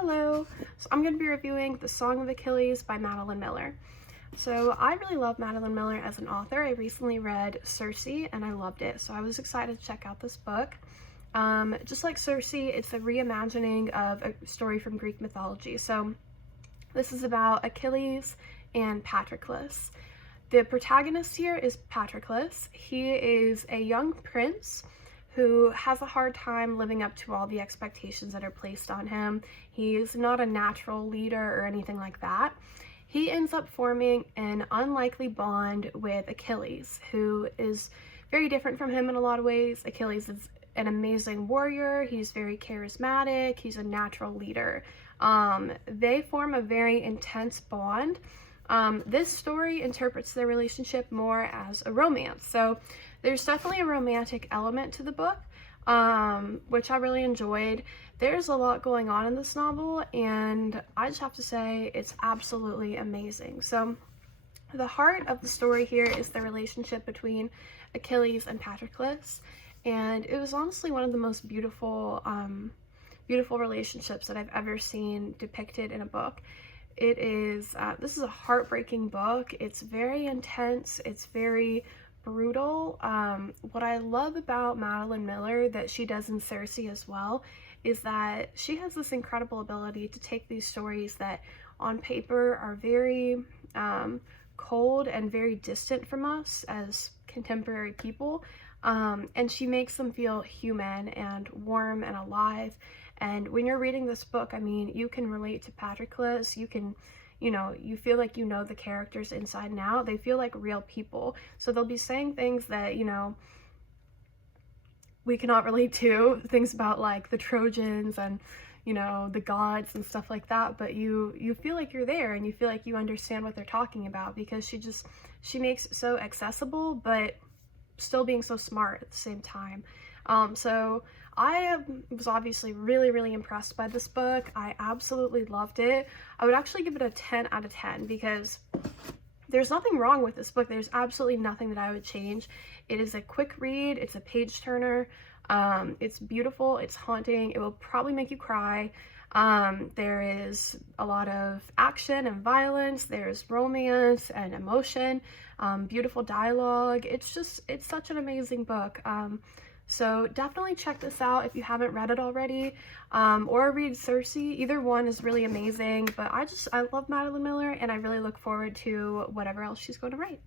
Hello! So I'm going to be reviewing The Song of Achilles by Madeline Miller. So I really love Madeline Miller as an author. I recently read Circe and I loved it, so I was excited to check out this book. Just like Circe, it's a reimagining of a story from Greek mythology. So this is about Achilles and Patroclus. The protagonist here is Patroclus. He is a young prince who has a hard time living up to all the expectations that are placed on him. He's not a natural leader or anything like that. He ends up forming an unlikely bond with Achilles, who is very different from him in a lot of ways. Achilles is an amazing warrior. He's very charismatic. He's a natural leader. They form a very intense bond. This story interprets their relationship more as a romance. So there's definitely a romantic element to the book, which I really enjoyed. There's a lot going on in this novel, and I just have to say it's absolutely amazing. So the heart of the story here is the relationship between Achilles and Patroclus, and it was honestly one of the most beautiful relationships that I've ever seen depicted in a book. It is, this is a heartbreaking book. It's very intense. It's very brutal. What I love about Madeline Miller that she does in Circe as well is that she has this incredible ability to take these stories that on paper are very cold and very distant from us as contemporary people, and she makes them feel human and warm and alive. And when you're reading this book, I mean, you can relate to Patroclus. You can, you feel like you know the characters inside and out. They feel like real people. So they'll be saying things that, we cannot relate to, things about like the Trojans and, the gods and stuff like that. But you feel like you're there and you feel like you understand what they're talking about, because she makes it so accessible, but still being so smart at the same time. So I was obviously really impressed by this book. I absolutely loved it. I would actually give it a 10 out of 10 because there's nothing wrong with this book. There's absolutely nothing that I would change. It is a quick read. It's a page turner. It's beautiful. It's haunting. It will probably make you cry. There is a lot of action and violence. There's romance and emotion, beautiful dialogue. It's such an amazing book. So definitely check this out if you haven't read it already, or read Circe. Either one is really amazing, but I love Madeline Miller and I really look forward to whatever else she's going to write.